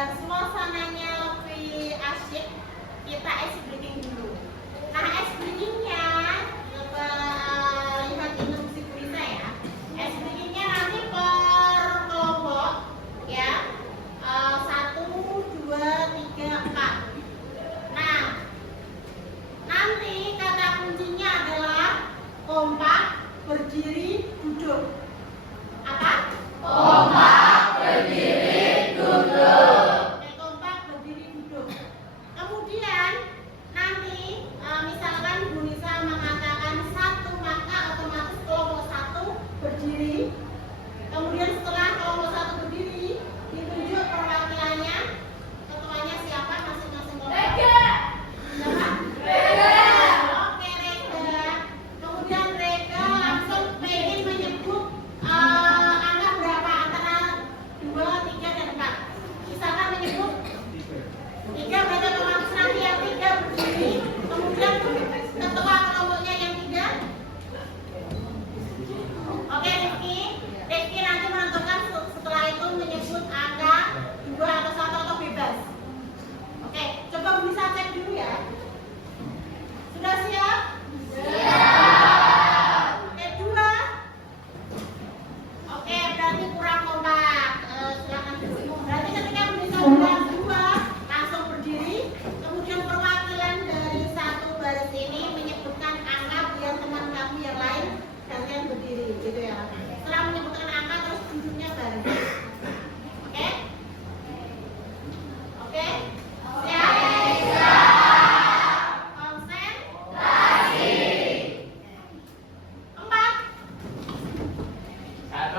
biar suasananya lebih asyik, kita ice breaking dulu. Nah, ice breakingnya lihat instruksi Purisa ya. Ice breakingnya nanti per kelompok ya. 1, 2, 3, 4. Nah, nanti kata kuncinya adalah kompak, berdiri, duduk. Apa? Kompak, berdiri, duduk. Kompak, berdiri, duduk. Kemudian nanti misalkan Bu Nisa mengatakan 1, maka otomatis kelompok 1 berdiri. Kemudian setelah kelompok 1 berdiri, ditunjuk perwakilannya. Ketuanya siapa masing-masing kelompok? Rega. Siapa? Rega. Oke, Rega. Kemudian Rega langsung pengen menyebut angka berapa antara 2, 3, dan 4. Misalkan menyebut 3, berarti otomatis nanti yang 3 berdiri. Kemudian ketua kelompoknya yang 3. Oke, Rifki nanti menentukan setelah itu menyebut angka 2 atau 1 atau bebas. Oke, coba bisa cek dulu ya. Sudah siap? Siap. Oke, 2. Oke, berarti kurang kompak. Silakan bersinggung. Berarti ketika bisa bilang 2, langsung berdiri. Kemudian perwakilan dari 1 baris ini menyebutkan angka biar teman kamu yang lain gantian berdiri, gitu ya. Setelah menyebutkan angka terus duduknya bareng. Oke? Oke? Siap? Konsen? 4. 1,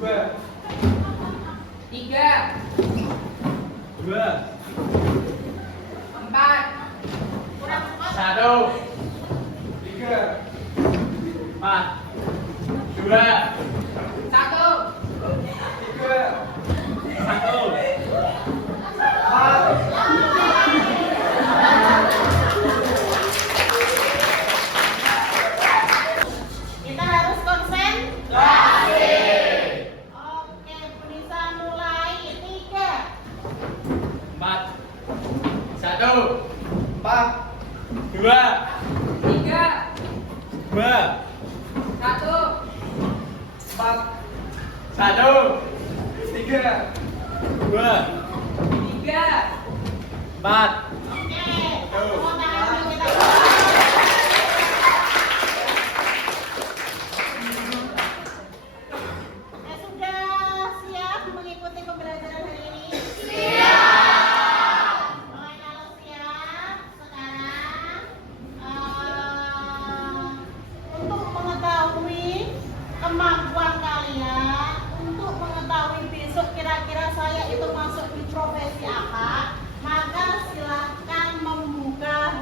2, 3, 2, 4, Kurang cepat. 1, 3, 4, 2, 1. 3, 1, 4. Kita harus konsentrasi. Oke, bisa mulai 3. 4, 1, 4, 2, 3, 2, 1. 4, 1, 3, 2, 3. 4. Oke, semua tangan dulu kita. Sudah siap mengikuti pembelajaran hari ini? Siap. Oke, kalau siap, sekarang untuk mengetahui kemampuan kalian, untuk mengetahui besok kira-kira saya itu masuk di profesi apa, maka silahkan membuka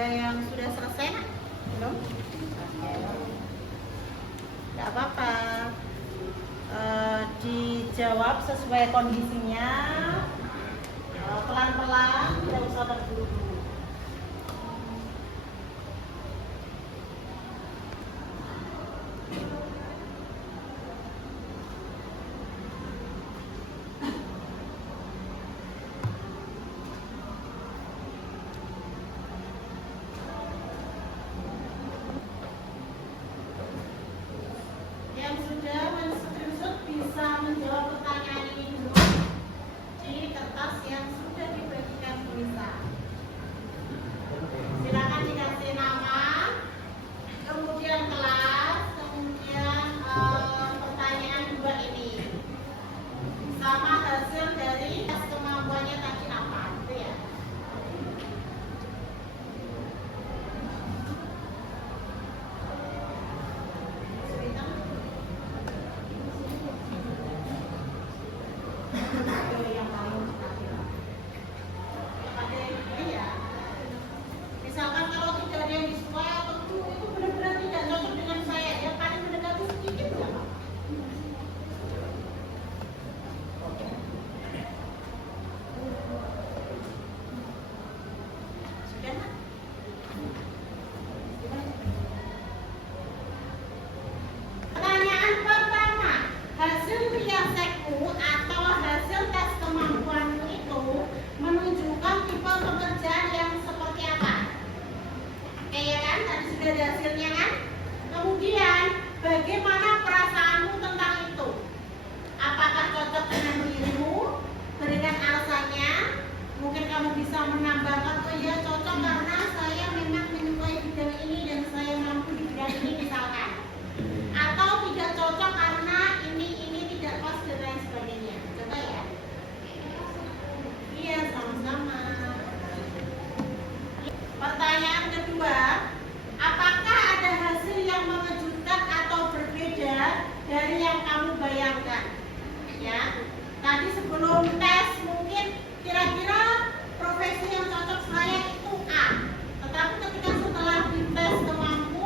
Ada yang sudah selesai, Nak? Belum? Oke. Tidak apa-apa. Dijawab sesuai kondisinya. Pelan-pelan, tidak usah terburu-buru. Yang sudah men-screenshot bisa menjawab pertanyaan ini dulu di kertas yang sudah dibagikan tulisan. Silakan dikasih nama, kemudian kelas, kemudian pertanyaan dua ini, sama hasil dari tes kemampuannya tadi apa, gitu ya. Misalkan kalau tidak ada yang disukai atau itu benar-benar tidak cocok dengan saya, ya paling mendekati sedikit ya Pak. Sudah Pak? Pertanyaan pertama, hasil Piasekmu atau hasil tes kemampuanmu itu menunjukkan tipe pekerjaan yang seperti apa? Oke ya kan, tadi sudah ada hasilnya kan? Kemudian, bagaimana perasaanmu tentang itu? Apakah cocok dengan dirimu? Berikan alasannya. Mungkin kamu bisa menambahkan, oh ya cocok karena saya memang menyukai bidang ini dan saya mampu di bidang ini misalkan. Atau tidak cocok karena ini tidak pas dan lain sebagainya. Coba ya. Iya, sama-sama. Pertanyaan kedua, apakah ada hasil yang mengejutkan atau berbeda dari yang kamu bayangkan? Ya, tadi sebelum tes mungkin kira-kira profesi yang cocok saya itu A. Tetapi ketika setelah dites kemampuan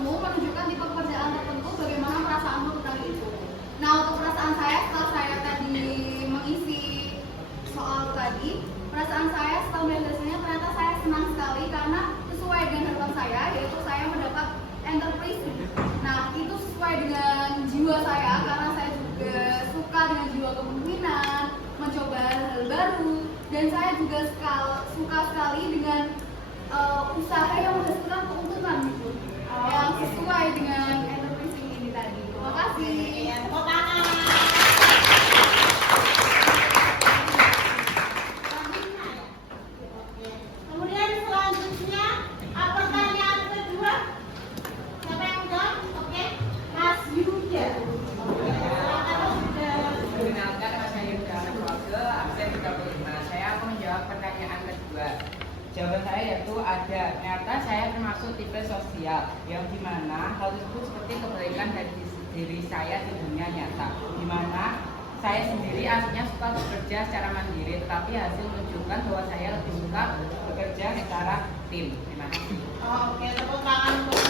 itu menunjukkan tipe pekerjaan tertentu bagaimana perasaanmu tentang itu. Nah, untuk perasaan saya setelah saya tadi mengisi soal tadi, perasaan saya setelah melihat hasilnya ternyata saya senang sekali karena sesuai dengan harapan saya, yaitu saya mendapat enterprise. Nah, itu sesuai dengan jiwa saya karena saya juga suka dengan jiwa kepemimpinan, mencoba hal-hal baru, dan saya juga suka sekali dengan usaha yang menghasilkan keuntungan gitu, yang sesuai dengan enterprise ini tadi. Terima kasih. Ya, tepuk tangan. Oke. Kemudian selanjutnya pertanyaan kedua. Siapa yang jawab? Oke, Mas Yuda. Oke, silakan Mas Yuda. Perkenalkan, nama saya Yuda Keluarga, absen 35. Saya akan menjawab pertanyaan kedua. Jawaban saya yaitu ada. Ternyata saya termasuk tipe sosial, yang dimana hal tersebut seperti kebaikan dari diri saya di dunia nyata, dimana saya sendiri aslinya suka bekerja secara mandiri, tetapi hasil menunjukkan bahwa saya lebih suka bekerja secara tim. Terima kasih. Oke, tepuk tangan untuk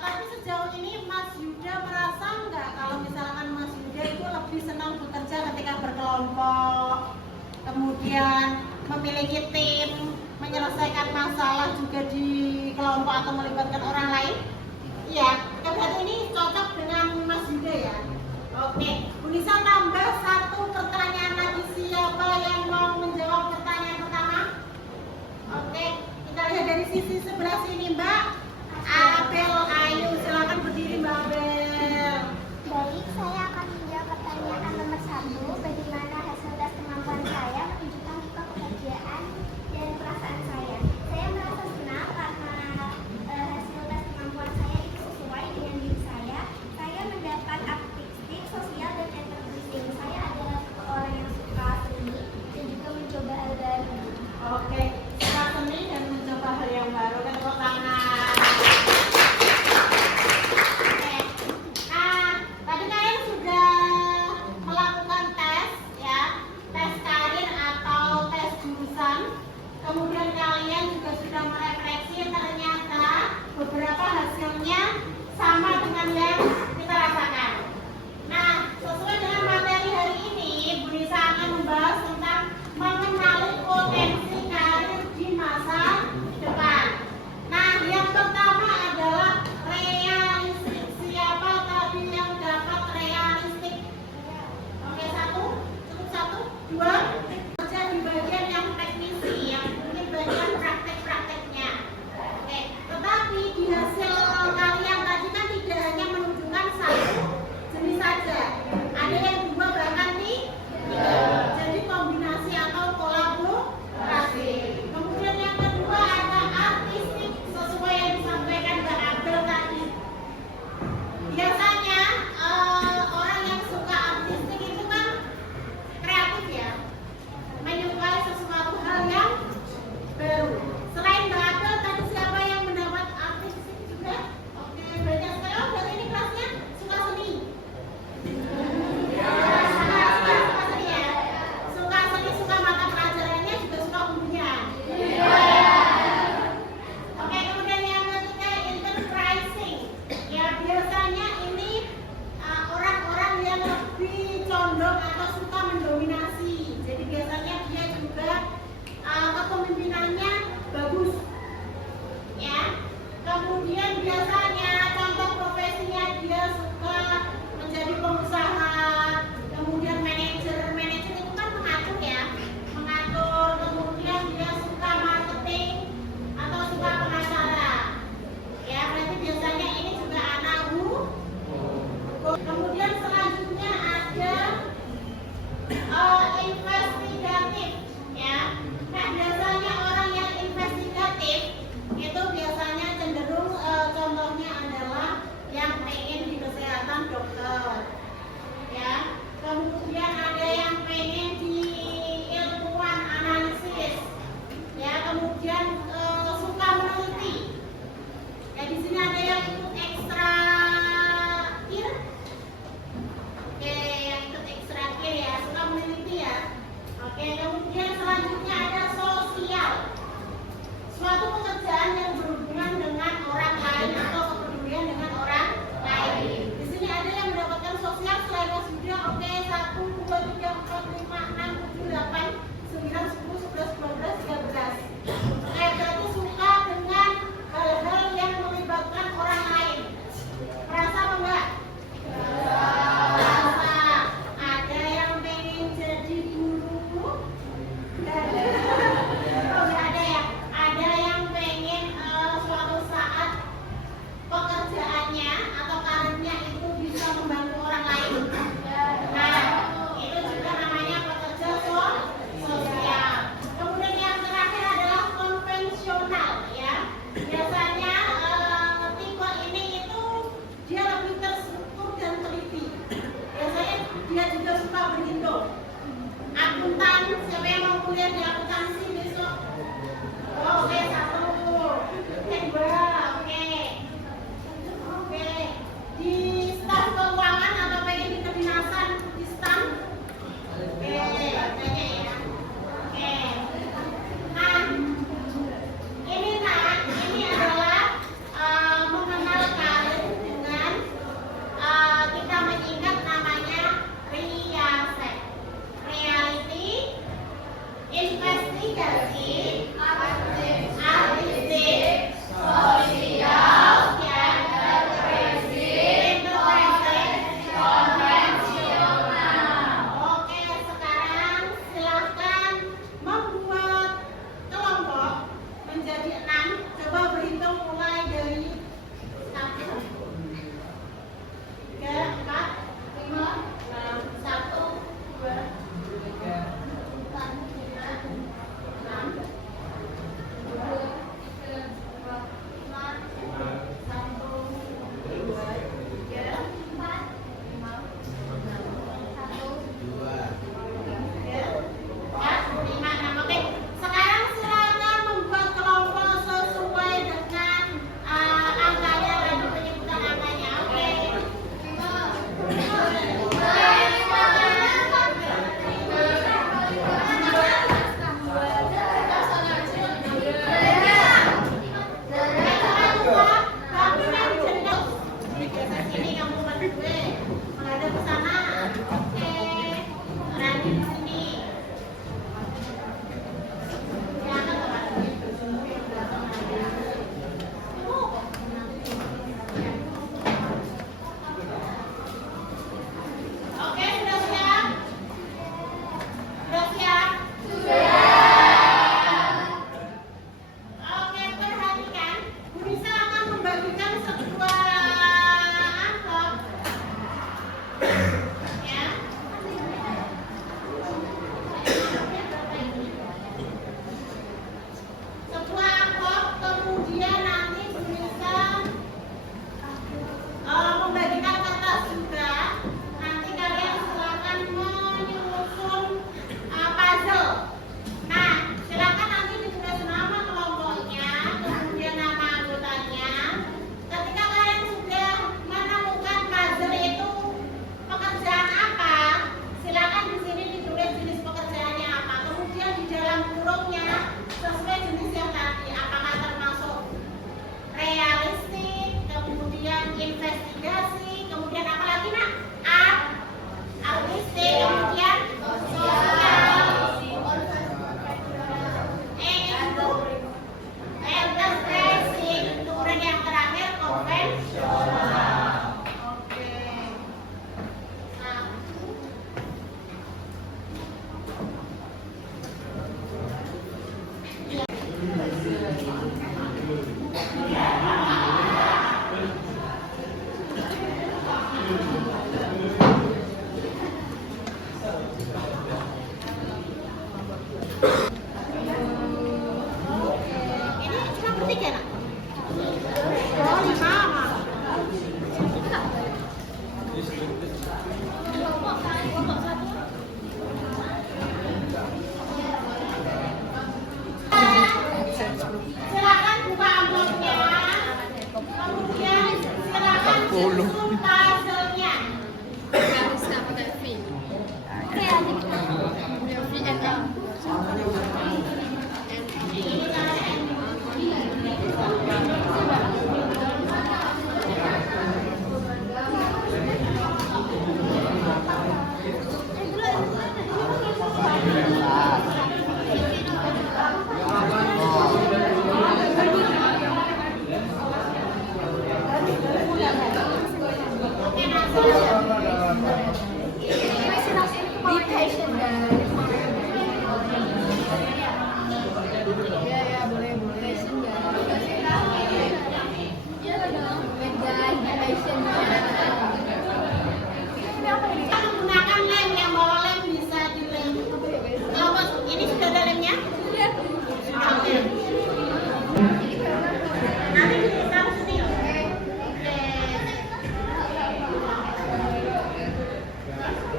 tapi sejauh ini Mas Yuda merasa nggak kalau misalkan Mas Yuda itu lebih senang bekerja ketika berkelompok, kemudian memiliki tim, menyelesaikan masalah juga di kelompok atau melibatkan orang lain? Iya, berarti ini cocok dengan Mas Yuda ya. Oke, Bu Nisa tambah satu pertanyaan lagi. Siapa yang mau menjawab pertanyaan pertama? Oke, kita lihat dari sisi sebelah sini Mbak Abel Ayu, silakan berdiri Mbak Abel. Baik, saya akan menjawab pertanyaan nomor 1. Bagaimana hasil tes kemampuan saya menunjukkan tipe pekerjaan dan perasaan saya? Saya merasa senang karena hasil tes kemampuan saya itu sesuai dengan diri saya. Saya mendapat artistik, sosial, dan enterprising. Saya adalah orang yang suka seni dan juga mencoba hal baru. Oke, suka seni dan mencoba hal yang baru. Tepuk tangan. Oke, nah tadi kalian sudah melakukan tes ya, tes karir atau tes jurusan. Kemudian kalian juga sudah merefleksi, ternyata beberapa hasilnya sama dengan yang kita rasakan. Nah, sesuai dengan materi hari ini, Bu Nisa akan membahas tentang mengenali potensi karir di masa depan. Nah, yang pertama adalah realistik. Siapa tadi yang dapat realistik? Oke, satu, cukup satu, dua. Kerja di bagian yang teknisi, yang mungkin bagian praktek-prakteknya. Oke, tetapi di hasil kalian tadi kan tidak hanya menunjukkan satu jenis saja, ada yang dua bahkan tiga. Jadi kombinasi atau kolaborasi. Kemudian yang kedua ada artistik, sesuai yang disampaikan Mbak Abel tadi. Biasanya orang yang suka artistik itu kan kreatif ya, menyukai sesuatu hal yang baru. Selain Mbak Abel tadi siapa yang mendapat artistik juga? Oke, banyak sekali. Oh, berarti ini kelasnya suka seni. Suka seni ya. Suka seni, suka mata pelajarannya, juga suka bukunya. Oke, kemudian yang ketiga enterprising. Ya, biasanya ini orang-orang yang lebih condong atau suka mendominasi. Jadi biasanya dia juga kepemimpinannya bagus. Ya. Kemudian biasanya contoh profesinya dia suka menjadi pengusaha, kemudian manajer itu kan mengatur ya, mengatur. Kemudian dia suka marketing atau suka pengacara. Ya, berarti biasanya ini juga anak hukum. Kemudian selanjutnya ada investigatif ya. Nah, biasanya orang yang investigatif itu biasanya cenderung contohnya adalah yang pengen di kesehatan dokter. dihitung mulai dari 1, 3, 4, 5, 1, 2, 3, 4, 5, 6, 2, 10. Puzzle-nya. Harus nggak pakai V. V and L. Be patient guys. Ya boleh. Patient guys. Iya dong. Wait guys, be patient guys. Kita menggunakan lem, yang bawa lem bisa dilem. Kelompok ini sudah ada lemnya? Sudah. Oke. Nanti ditaruh sini. Oke.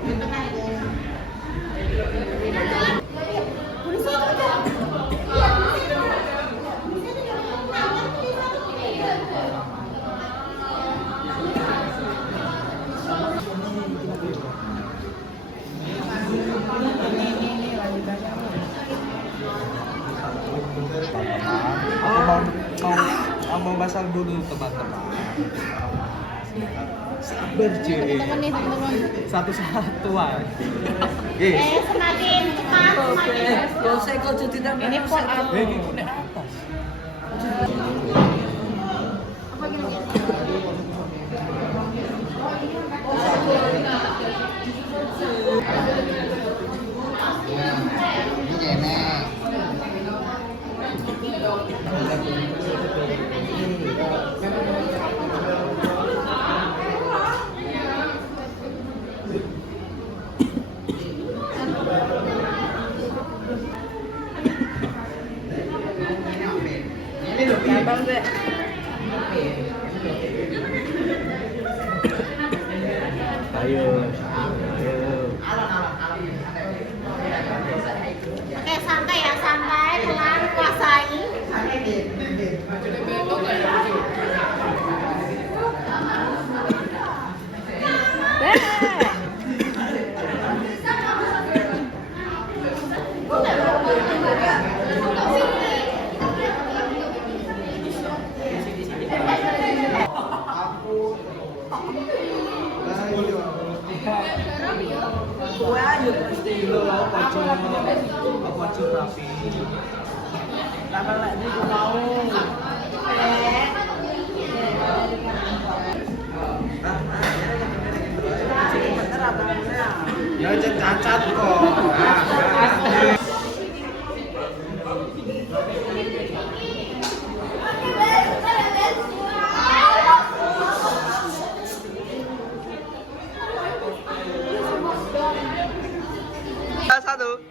Di tengah itu. Polisi itu udah. Iya, polisi itu udah. Polisi itu udah. Mau basah dulu teman-teman. Sabar cuy. Satu-satu aja. Semakin cepat, semakin Ini pun apa? Ini di atas. Ini Ayo. Oke, santai ya, santai, pelan, kuasai. Apa rapi. Tangan lagi gue mau. Ya jangan cacat kok. Satu.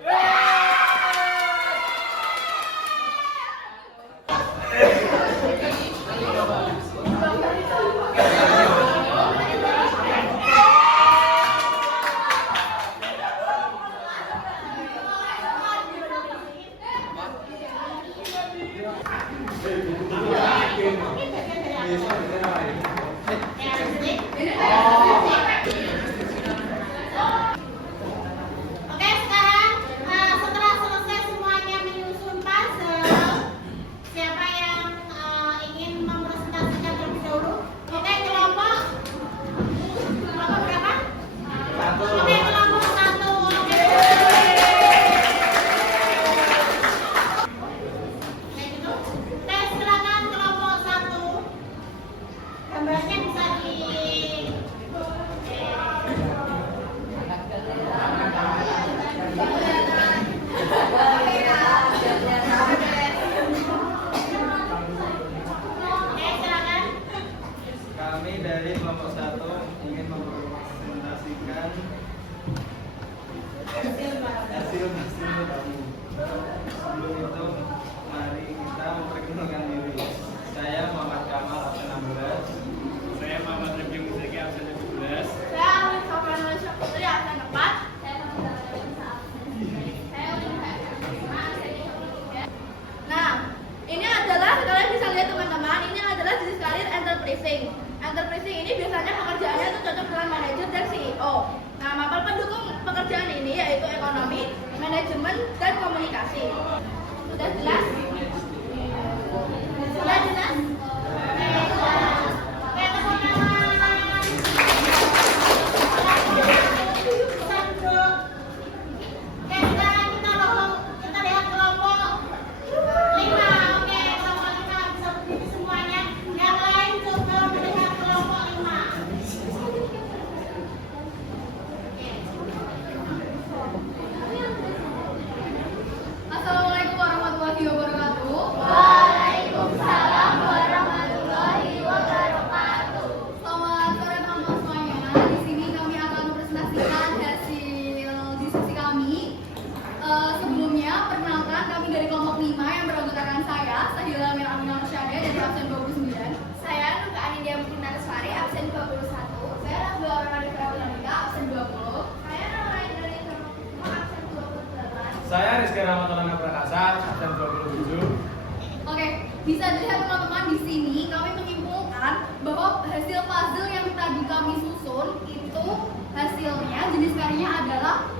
Oke, sekarang setelah selesai semuanya menyusun puzzle, siapa yang ingin mempresentasikan terlebih dahulu? Oke, kelompok berapa? Satu. Oke, kelompok 1. Oke. Oke, gitu. Tes, silakan kelompok 1. Gambarnya bisa di Oke, silakan. Kami dari kelompok 1 ingin mempresentasikan hasil kamu. Sebelum itu, mari kita memperkenalkan diri. Saya Muhammad Kamal, absen 16. Saya Muhammad Rifki Musriki, absen 17. Saya Alif Sofyan Syafri, absen 4. Saya Muhammad Alisa, absen 3. Saya Ulfa, absen 5, absen 3. Nah, ini adalah, kalian bisa lihat teman-teman, ini adalah jenis karir enterprising. Enterprising ini biasanya pekerjaannya itu cocok dengan manajer dan CEO. Nah, mapel pendukung pekerjaan ini yaitu ekonomi, manajemen, dan komunikasi. Sudah jelas? Sudah jelas? Oke, teman-teman. Sandro. Oke, sekarang kita lihat kelompok 5. Oke, kelompok 5 bisa berdiri semuanya. Yang lain coba melihat kelompok 5. Assalamualaikum warahmatullahi wabarakatuh. Waalaikumsalam warahmatullahi wabarakatuh. Selamat sore teman-teman semuanya. Di sini kami akan mempresentasikan hasil diskusi kami. Sebelumnya, perkenalkan kami dari kelompok 5 yang beranggotakan saya, Sahila Amir Aminah Musyade dari absen 29. Saya Nuka Anindya Mukinarswari, absen 21. Saya Rahula Ramadi Prabulandika, absen 20. Saya Nurain dari Terima, absen 28. Saya Rizky Rahmatullah Prakasa, absen 27. Oke, bisa dilihat teman-teman di sini kami menyimpulkan bahwa hasil puzzle yang tadi kami susun itu hasilnya jenis karyanya adalah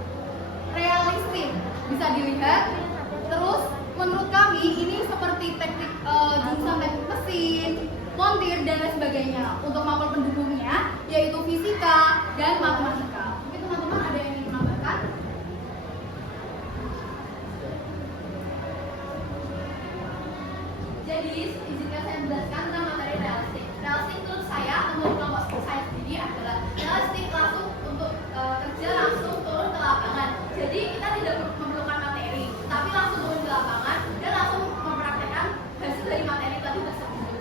realistik. Bisa dilihat. Terus menurut kami ini seperti teknik jurusan teknik mesin, montir dan lain sebagainya. Untuk mapel pendukungnya yaitu fisika dan matematika. Mungkin teman-teman ada yang ingin menambahkan? Jadi, izinkan saya menjelaskan tentang materi realistik. Realistik menurut saya, menurut kelompok saya sendiri adalah realistik langsung untuk kerja langsung turun ke lapangan. Jadi kita tidak memerlukan materi, tapi langsung turun ke lapangan dan langsung mempraktekkan hasil dari materi tadi tersebut.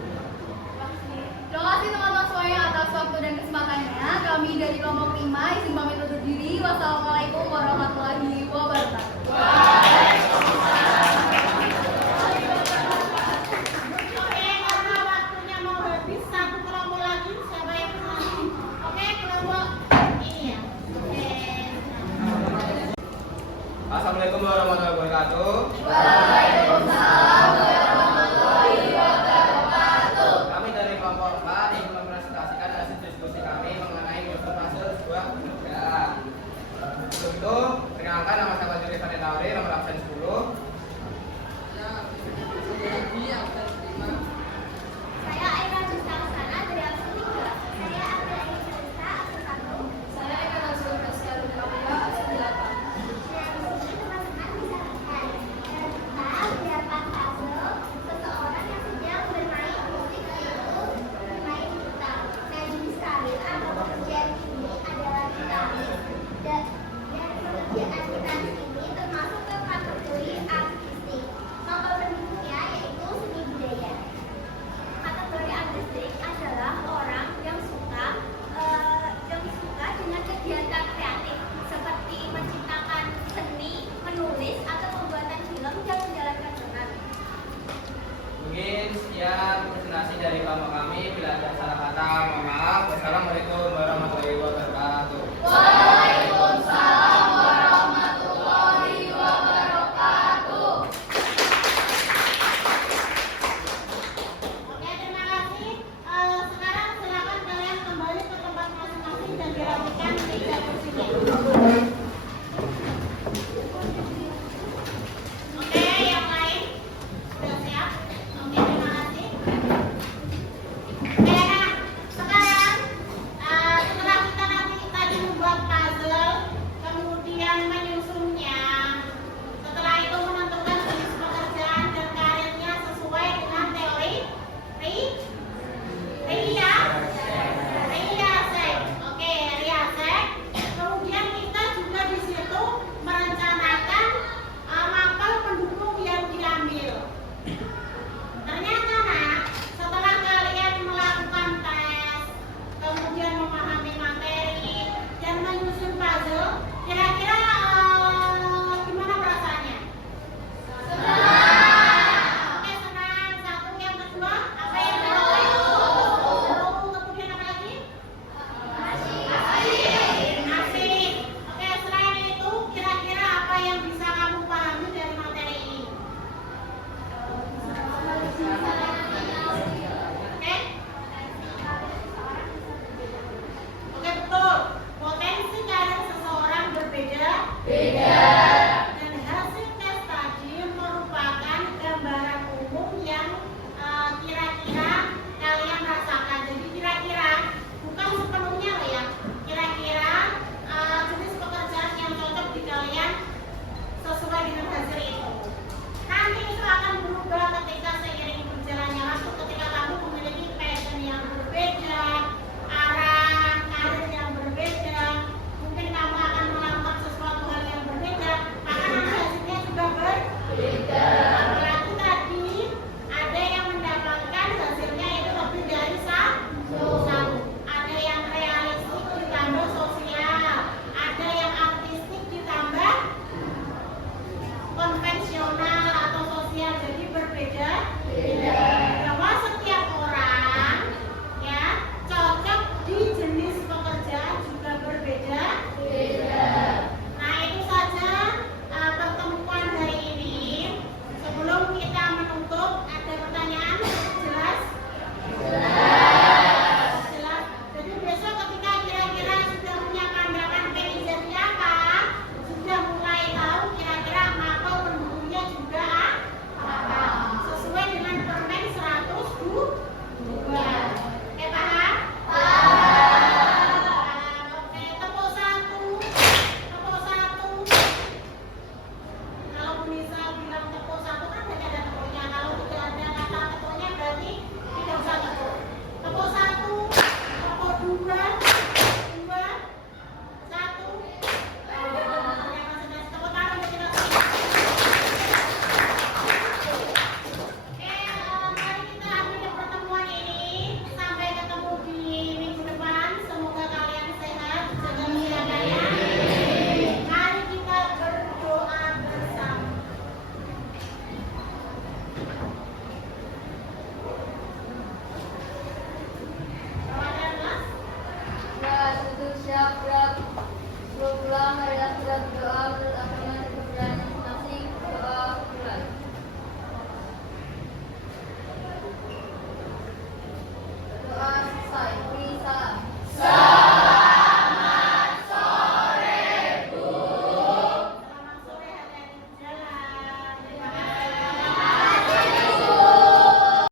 Terima kasih teman-teman semuanya atas waktu dan kesempatannya. Kami dari kelompok 5 izin pamit undur diri. Wassalamualaikum warahmatullahi wabarakatuh. Oke, Mungkin sekian presentasi dari kelompok kami. Bila ada salah kata, mohon maaf. Wassalamualaikum warahmatullahi wabarakatuh. Waalaikumsalam warahmatullahi wabarakatuh. Oke, terima kasih. Sekarang silakan kalian kembali ke tempat masing-masing dan dirapikan meja kursinya. Oke, yang lain sudah siap? Oke, terima kasih. Oke, nah sekarang setelah kita nanti tadi membuat puzzle, kemudian menyusunnya, setelah itu menentukan jenis pekerjaan dan karirnya sesuai dengan teori Riasek. Oke, Riasek. Kemudian kita juga di situ merencanakan mapel pendukung yang diambil. Ternyata nak, setelah kalian melakukan tes, kemudian memahami materi dan menyusun puzzle, kira-kira gimana perasaannya? Oke, senang. Satu, yang kedua, apa yang kedua? Seru. Kemudian apa lagi? Asik. Oke, selain itu, kira-kira apa yang bisa kamu pahami dari materi ini? Oke? Oke, betul. Potensi karir seseorang berbeda. Dan hasil tes tadi merupakan gambaran umum yang kira-kira kalian rasakan. Jadi kira-kira bukan sepenuhnya loh ya. Kira-kira jenis pekerjaan yang cocok di kalian sesuai dengan hasil itu. Nanti itu akan berubah ketika seiring berjalannya waktu, ketika kamu memiliki passion yang berbeda, arah karir yang berbeda, mungkin kamu akan melakukan sesuatu hal yang berbeda, maka nanti hasilnya juga berbeda. Apalagi tadi ada yang mendapatkan hasilnya itu lebih dari satu. Ada yang realistik ditambah sosial, ada yang artistik ditambah konvensional atau sosial, jadi berbeda. Bahwa setiap orang ya cocok di jenis pekerjaan juga berbeda. Nah, itu saja pertemuan hari ini. Sebelum kita menutup, ada pertanyaan? Jelas? Jelas. Jadi besok ketika kira-kira sudah punya pandangan PIJ apa, sudah mulai tahu kira-kira mapel pendukungnya juga apa, sesuai dengan permen 102. Oke, paham? Oke, tepuk satu. Tepuk satu. Kalau bisa bilang tepuk satu kan tidak ada tepuknya. Kalau tidak ada kata tepuknya berarti tidak usah tepuk. Tepuk satu. Tepuk dua. Dua. Satu. Tepuk tangan untuk kita semua. Oke, mari kita akhiri pertemuan ini. Sampai ketemu di minggu depan. Semoga kalian sehat, jaga kesehatannya. Mari kita berdoa bersama. Perwakilan kelas. Ya, itu siap, siap. Pulang, ya, siap doa.